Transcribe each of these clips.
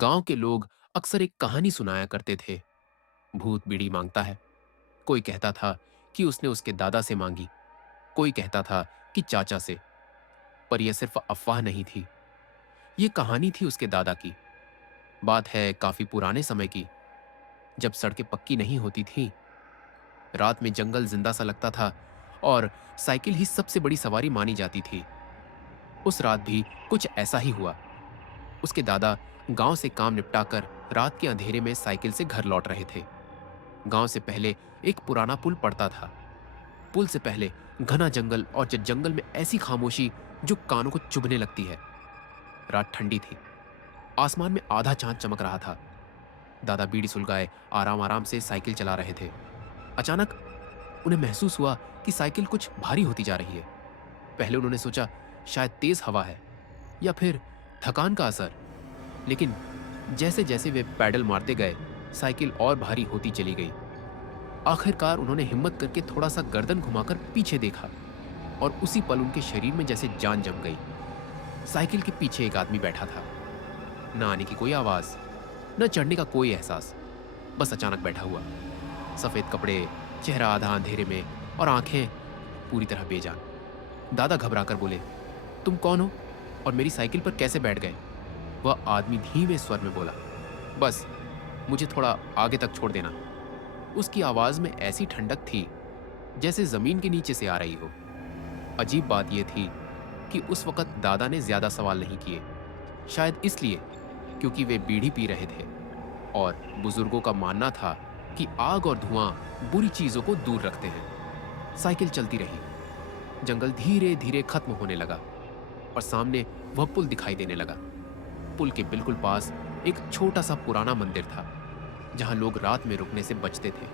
गांव के लोग अक्सर एक कहानी सुनाया करते थे। भूत बीड़ी मांगता है। कोई कहता था कि उसने उसके दादा से मांगी, कोई कहता था कि चाचा से। पर यह सिर्फ अफवाह नहीं थी, यह कहानी थी उसके दादा की। बात है काफी पुराने समय की, जब सड़कें पक्की नहीं होती थी। रात में जंगल जिंदा सा लगता था और साइकिल ही सबसे बड़ी सवारी मानी जाती थी। उस रात भी कुछ ऐसा ही हुआ। उसके दादा गांव से काम निपटाकर रात के अंधेरे में साइकिल से घर लौट रहे थे। गांव से पहले एक पुराना पुल पड़ता था। पुल से पहले घना जंगल और जंगल में ऐसी खामोशी जो कानों को चुभने लगती है। रात ठंडी थी। आसमान में आधा चांद चमक रहा था। दादा बीड़ी सुलगाए आराम आराम से साइकिल चला रहे थे। अचानक उन्हें महसूस हुआ कि साइकिल कुछ भारी होती जा रही है। पहले उन्होंने सोचा शायद तेज हवा है या फिर थकान का असर। लेकिन जैसे जैसे वे पैडल मारते गए, साइकिल और भारी होती चली गई। आखिरकार उन्होंने हिम्मत करके थोड़ा सा गर्दन घुमाकर पीछे देखा और उसी पल उनके शरीर में जैसे जान जम गई। साइकिल के पीछे एक आदमी बैठा था। न आने की कोई आवाज, न चढ़ने का कोई एहसास, बस अचानक बैठा हुआ। सफेद कपड़े, चेहरा आधा अंधेरे में और आंखें पूरी तरह बेजान। दादा घबराकर बोले, तुम कौन हो और मेरी साइकिल पर कैसे बैठ गए? वह आदमी धीमे स्वर में बोला, बस मुझे थोड़ा आगे तक छोड़ देना। उसकी आवाज में ऐसी ठंडक थी जैसे जमीन के नीचे से आ रही हो। अजीब बात यह थी कि उस वक्त दादा ने ज्यादा सवाल नहीं किए, शायद इसलिए क्योंकि वे बीड़ी पी रहे थे और बुजुर्गों का मानना था कि आग और धुआं बुरी चीजों को दूर रखते हैं। साइकिल चलती रही। जंगल धीरे धीरे खत्म होने लगा और सामने वह पुल दिखाई देने लगा। पुल के बिल्कुल पास एक छोटा सा पुराना मंदिर था, जहां लोग रात में रुकने से बचते थे।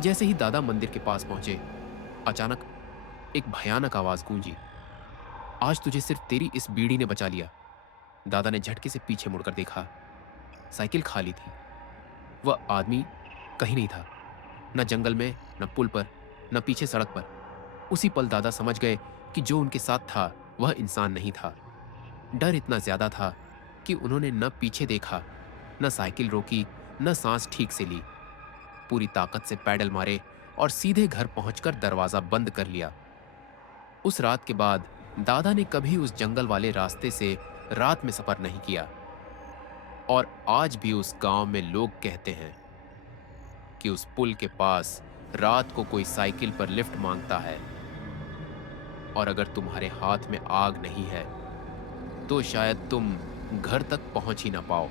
जैसे ही दादा मंदिर के पास पहुंचे, अचानक एक भयानक आवाज गूंजी, आज तुझे सिर्फ तेरी इस बीड़ी ने बचा लिया। दादा ने झटके से पीछे मुड़कर देखा। साइकिल खाली थी। वह आदमी कहीं नहीं था, न जंगल में, न पुल पर, न पीछे सड़क पर। उसी पल दादा समझ गए कि जो उनके साथ था वह इंसान नहीं था। डर इतना ज्यादा था कि उन्होंने न पीछे देखा, न साइकिल रोकी, न सांस ठीक से ली। पूरी ताकत से पैडल मारे और सीधे घर पहुंचकर दरवाजा बंद कर लिया। उस रात के बाद दादा ने कभी उस जंगल वाले रास्ते से रात में सफर नहीं किया। और आज भी उस गांव में लोग कहते हैं कि उस पुल के पास रात को कोई साइकिल पर लिफ्ट मांगता है, और अगर तुम्हारे हाथ में आग नहीं है तो शायद तुम घर तक पहुंच ही ना पाओ।